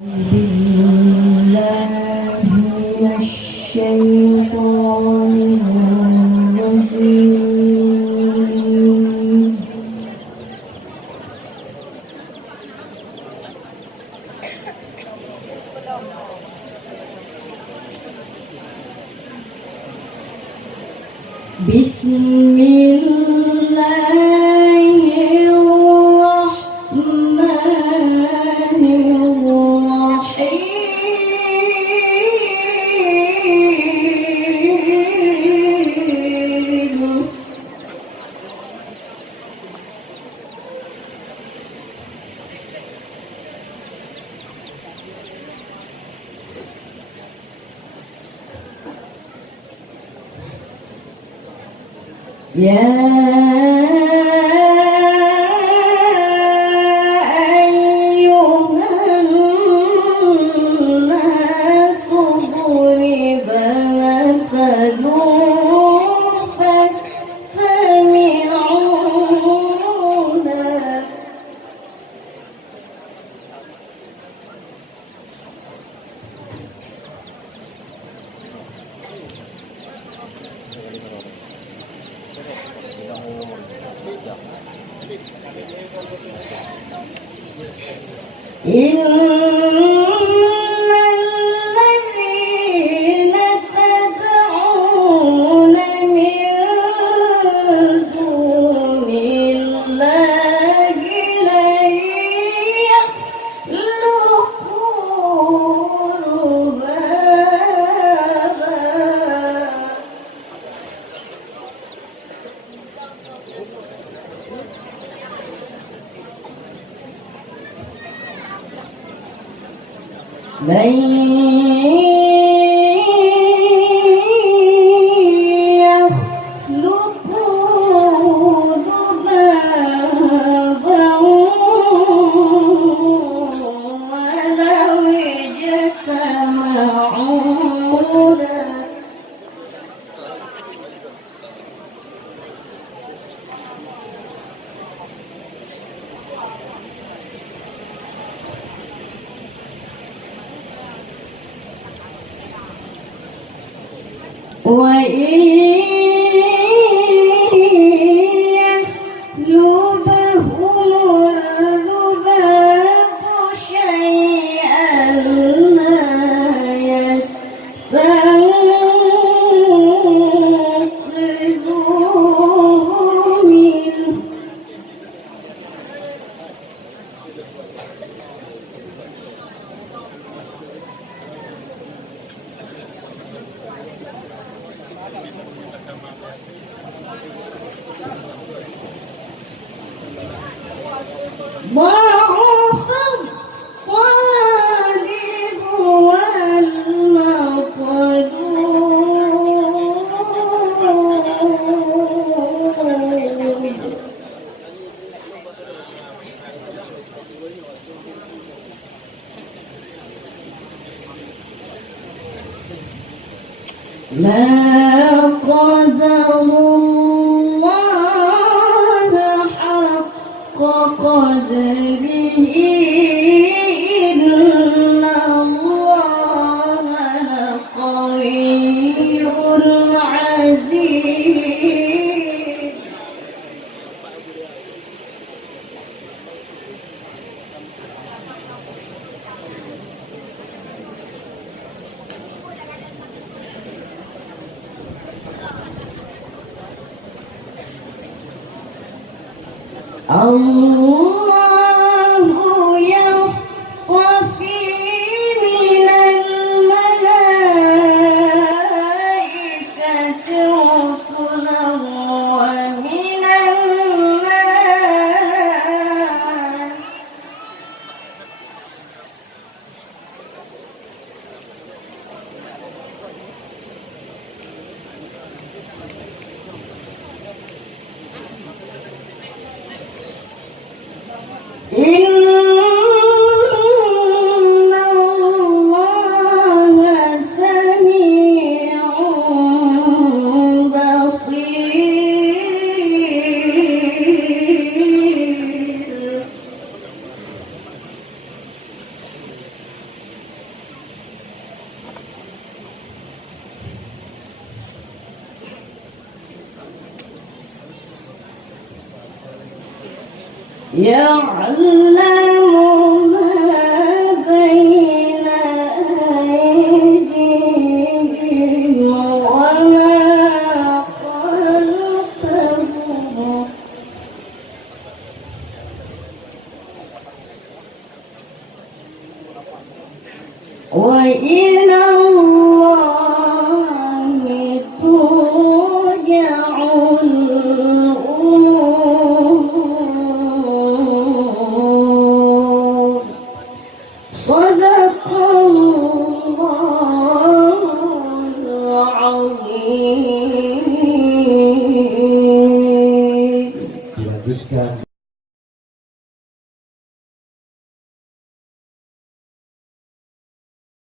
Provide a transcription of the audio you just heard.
بالله من الشيطان الرجيم. بسم الله الرحمن الرحيم. يا أيها الناس ضرب مثل فاستمعوا له. إن الذين تدعون من دون الله لن يخلقوا ذبابا. من يخلق ذبابا ولو اجتمعوا له. وإن يسلبهم الذباب شيئا لا يستنقذوه منه. ضعف الطالب والمطلوب. ما قدر الله حق قدره إن الله لقوي عزيز. الله يصطفي من الملائكة رسلا ومن الناس. إن الله سميع بصير. يعلم ما بين أيديهم وما خلفهم وإلى الله ترجع الأمور صدق الله العظيم. Dilanjutkan.